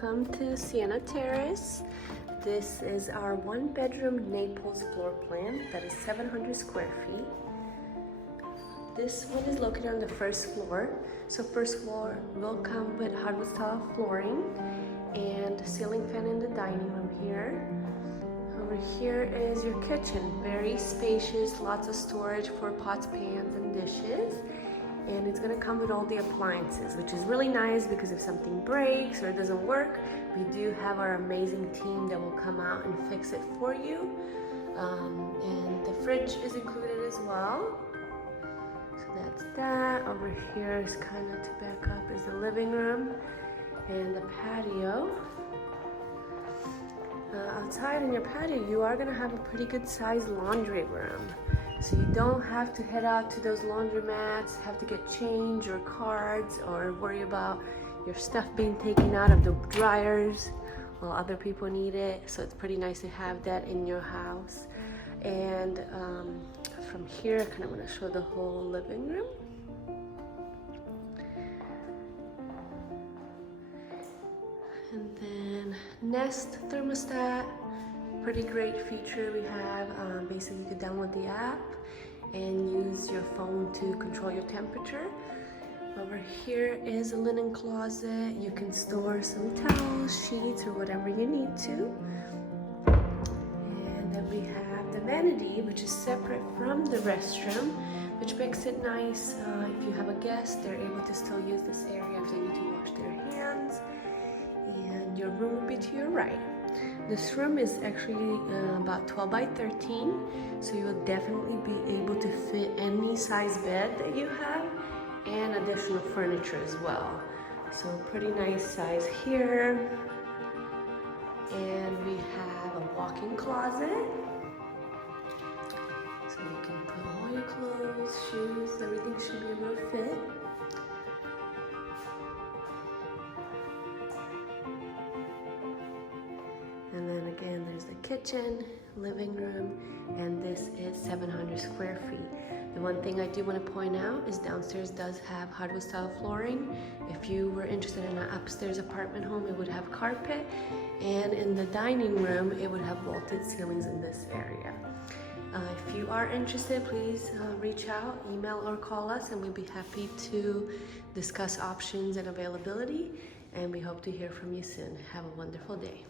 welcome to Siena Terrace. This is our one-bedroom Naples floor plan that is 700 square feet. This one is located on the first floor. So first floor will come with hardwood style flooring and ceiling fan in the dining room here. Over here is your kitchen, very spacious, lots of storage for pots, pans, and dishes. And it's gonna come with all the appliances, which is really nice because if something breaks or it doesn't work, we do have our amazing team that will come out and fix it for you. And the fridge is included as well. So that's that. Over here is kind of to back up is the living room and the patio. Outside in your patio, you are gonna have a pretty good sized laundry room. So you don't have to head out to those laundromats, have to get change or cards or worry about your stuff being taken out of the dryers while other people need it. So it's pretty nice to have that in your house. And from here, I kind of want to show the whole living room. And then Nest thermostat. Pretty great feature we have. Basically, you can download the app and use your phone to control your temperature. Over here is a linen closet. You can store some towels, sheets, or whatever you need to. And then we have the vanity, which is separate from the restroom, which makes it nice. If you have a guest, they're able to still use this area if they need to wash their hands. And your room will be to your right. This room is actually about 12 by 13, so you will definitely be able to fit any size bed that you have and additional furniture as well. So pretty nice size here. And we have a walk-in closet. So you can put all your clothes, shoes, everything should be able to fit. And then again, there's the kitchen, living room, and this is 700 square feet. The one thing I do want to point out is downstairs does have hardwood style flooring. If you were interested in an upstairs apartment home, it would have carpet. And in the dining room, it would have vaulted ceilings in this area. If you are interested, please reach out, email or call us, and we'd be happy to discuss options and availability. And we hope to hear from you soon. Have a wonderful day.